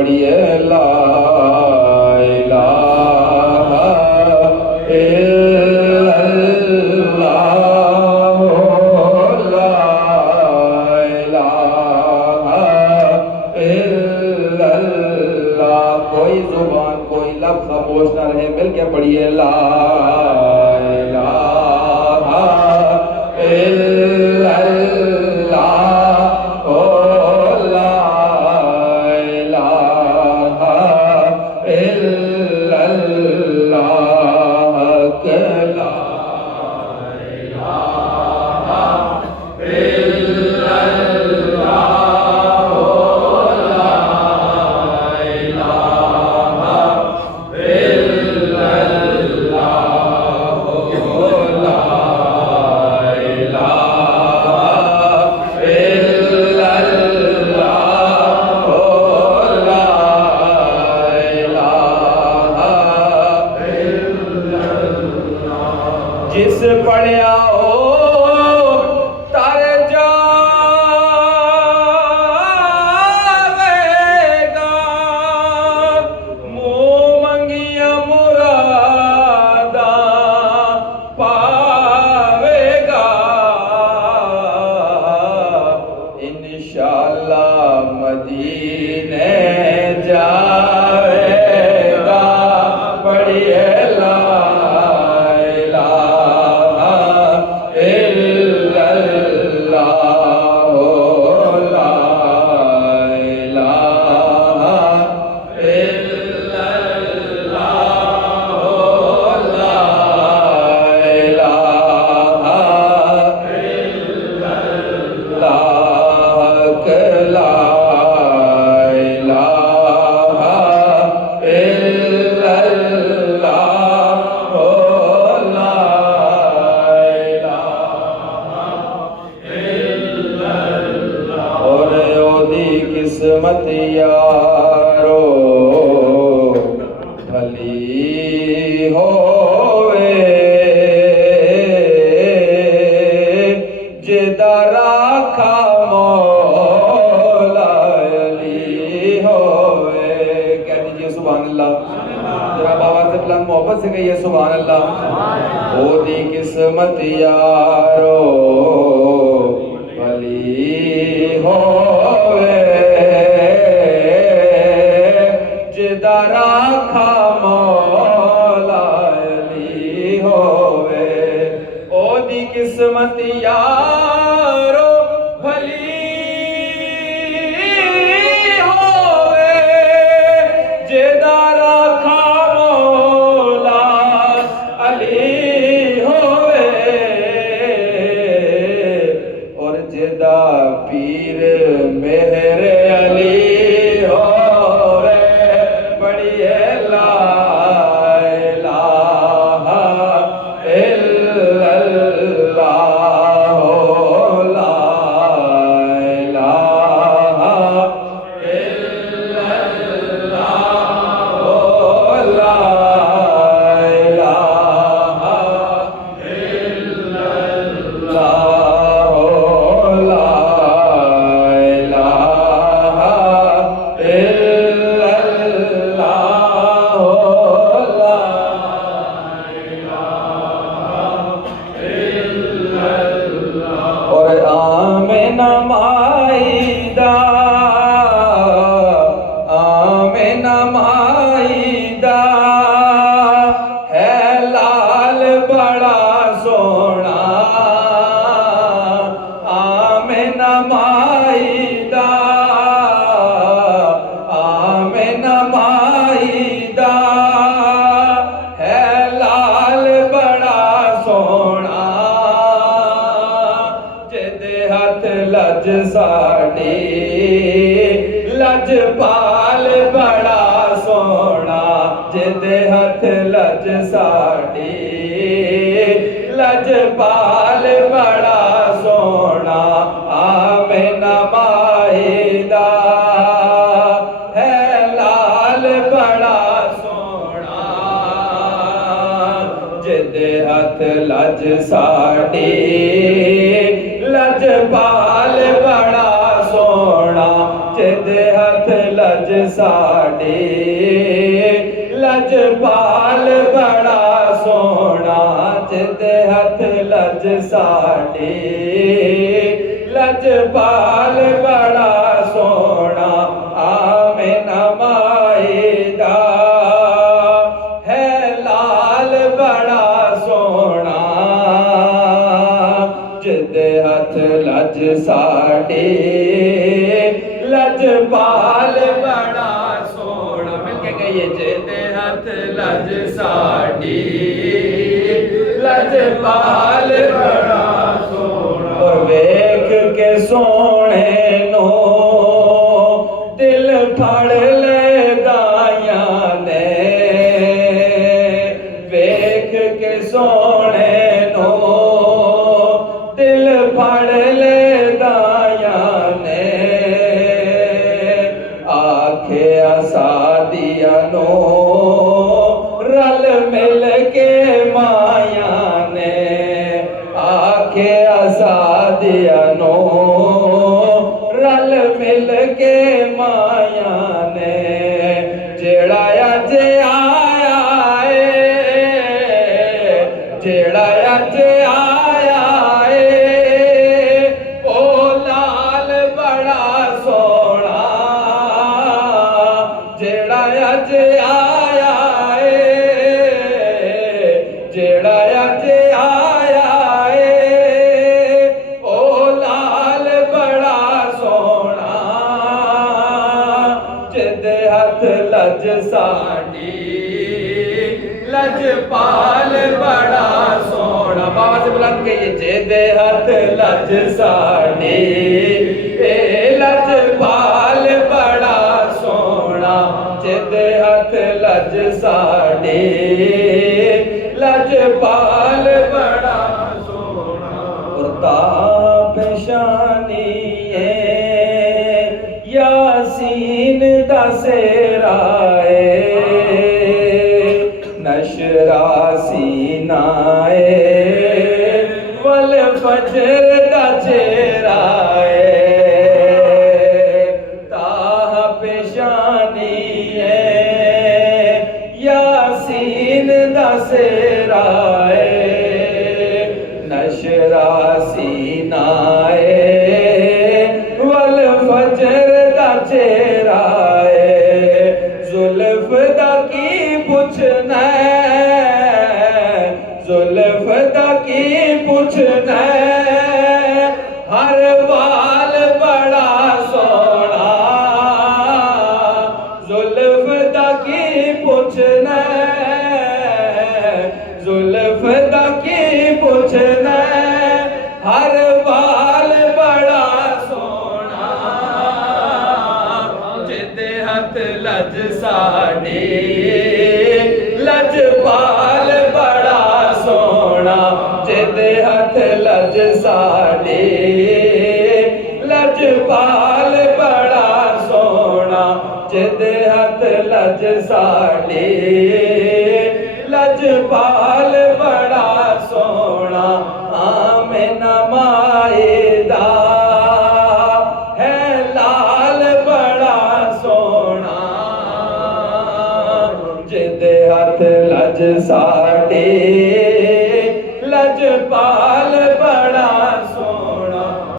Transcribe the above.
पढ़िए ला इलाहा इल्लल्लाह ला इलाहा इल्लल्लाह। कोई जुबान कोई लफ्ज़ खामोश ना रहे, मिलके पढ़िए ला इलाहा इल्लल्लाह ओ ला इलाहा इल्लल्लाह के ला इलाहा इल्लल्लाह ओ ला इलाहा इल्लल्लाह ओ ला इलाहा इल्लल्लाह ओ ला इलाहा इल्लल्लाह। जिस पढ़िया ओ तर जावेगा, मुँह मंगिया मुरादा पावेगा। इंशाअल्लाह मदीने जावेगा, पढ़िए ला इलाहा इल्लल्लाह ओ ला इलाहा इल्लल्लाह ओ ला इलाहा इल्लल्लाह के ला इलाहा इल्लल्लाह ओ ला इलाहा इल्लल्लाह। और ओदी किस्मत यारो भली होवे, जिदा राखा मौला अली होवे। कह दीजिए सुभान अल्लाह। जरा बाबा से बुलंद मोहब्बत से कहिए सुभान अल्लाह। ओदी किस्मत यारो भली होवे, जिदा राखा मौला अली होवे। ओदी किस्मत यारो भली होवे, जिदा राखा मौला अली होवे। और जिदा पीर मेहर अली होवे, पढ़िए ला इलाहा इल्लल्लाह ओ ला इलाहा इल्लल्लाह ओ ला इलाहा इल्लल्लाह ओ ला इलाहा इल्लल्लाह ओ ला इलाहा। और आमिना माईदा, आमिना माईदा है लाल बड़ा सोना। आमिना माईदा, आमिना माईदा है लाल बड़ा सोना। जिदे हथ लज साड़ी लजपाल बड़ा सोना। जिदे हथ लज साड़ी लजपाल बड़ा सोना। आमिना माईदा है लाल बड़ा सोना। जिदे हथ लज साड़ी लजपाल बड़ा सोना। जिदे हथ लज साडी लजपाल बड़ा सोना जिदे हथ लज साडी लजपाल बड़ा सोना आमिना माई दा है लाल बड़ा सोना जिदे हथ लज साडी लजपाल बड़ा सोना मिलके कहिए जिदे हथ लज साडी लजपाल बड़ा सोना और वेख के सोने नो दिल फड़ ले दाया ने वेख के सोने नो दिल फड़ ले दाया ने आखे सादिया नो रल मिल के माया ने आखे सादिया नो रल मिल के माया ने जेड़ा अज आया जेड़ा अज आया ओ लाल बड़ा सोना जेड़ा अज आया जेड़ा अज आया ओ लाल बड़ा सोना जिदे हथ लज साडी लजपाल बड़ा सोना बाबा से बुलंद कहिए जिदे हथ लज साडी लजपाल बड़ा सोना जिदे हथ लज साडी लजपाल बड़ा सोना पेशानी यासीन दा सेरा नशरा सीना वल फजर दा चेहरा ताह पेशानी यासीन दा सेरा नशरा सीना वल फजर दा चेहरा जुल्फ दा की पुछना जुल्फ दा की पुछना हर बाल बड़ा सोना जुल्फ दा की पुछना जुल्फ दा की पुछना हर बाल बड़ा सोना जिदे हथ लज साडी लजपाल बड़ा सोना जिदे हथ लज साडी लजपाल बड़ा सोना जिदे हथ लज साडी लजपाल बड़ा सोना आमिना माई दा है लाल बड़ा सोना जिदे हथ लज साडी